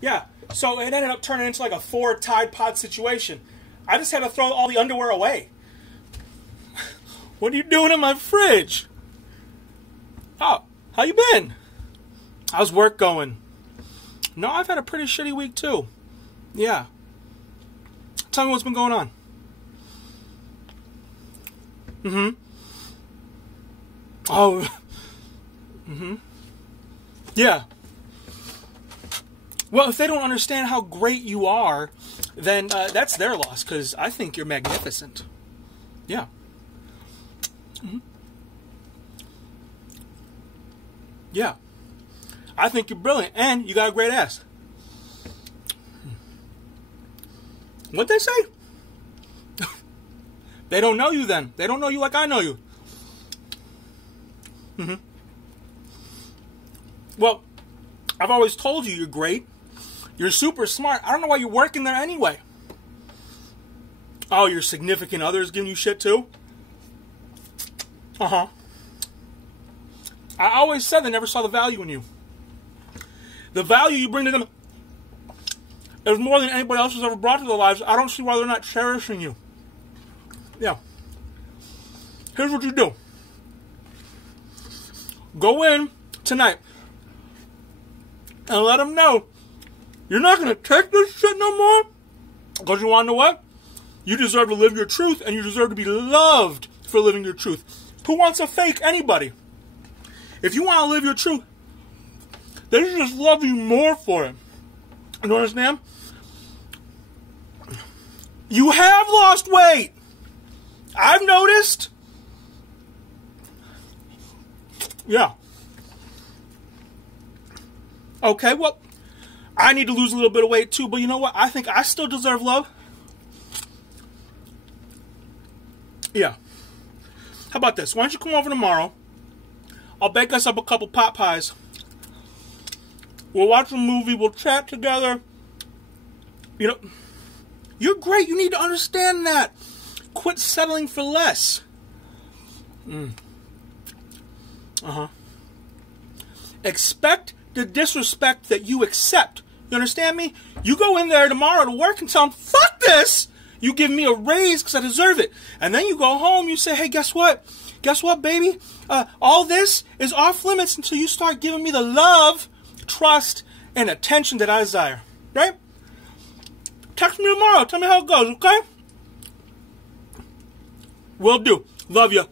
Yeah. So it ended up turning into like a 4 Tide Pod situation. I just had to throw all the underwear away. What are you doing in my fridge? Oh, how you been? How's work going? No, I've had a pretty shitty week too. Yeah. Tell me what's been going on. Mm-hmm. Oh. Mm-hmm. Yeah. Well, if they don't understand how great you are, then that's their loss, because I think you're magnificent. Yeah. Mm-hmm. Yeah. I think you're brilliant, and you got a great ass. What'd they say? They don't know you then. They don't know you like I know you. Mm-hmm. Well, I've always told you you're great. You're super smart. I don't know why you're working there anyway. Oh, your significant other's giving you shit too? Uh-huh. I always said they never saw the value in you. The value you bring to them is more than anybody else has ever brought to their lives. I don't see why they're not cherishing you. Yeah. Here's what you do. Go in tonight and let them know you're not going to take this shit no more, because you want to know what? You deserve to live your truth, and you deserve to be loved for living your truth. Who wants to fake anybody? If you want to live your truth, they should just love you more for it. You understand? You have lost weight. I've noticed. Yeah. Okay, well, I need to lose a little bit of weight too, but you know what? I think I still deserve love. Yeah. How about this? Why don't you come over tomorrow? I'll bake us up a couple pot pies. We'll watch a movie. We'll chat together. You know, you're great. You need to understand that. Quit settling for less. Uh-huh. Expect the disrespect that you accept. You understand me? You go in there tomorrow to work and tell them, fuck this! You give me a raise because I deserve it. And then you go home, you say, hey, guess what? Guess what, baby? All this is off limits until you start giving me the love, trust, and attention that I desire. Right? Text me tomorrow. Tell me how it goes, okay? Will do. Love you.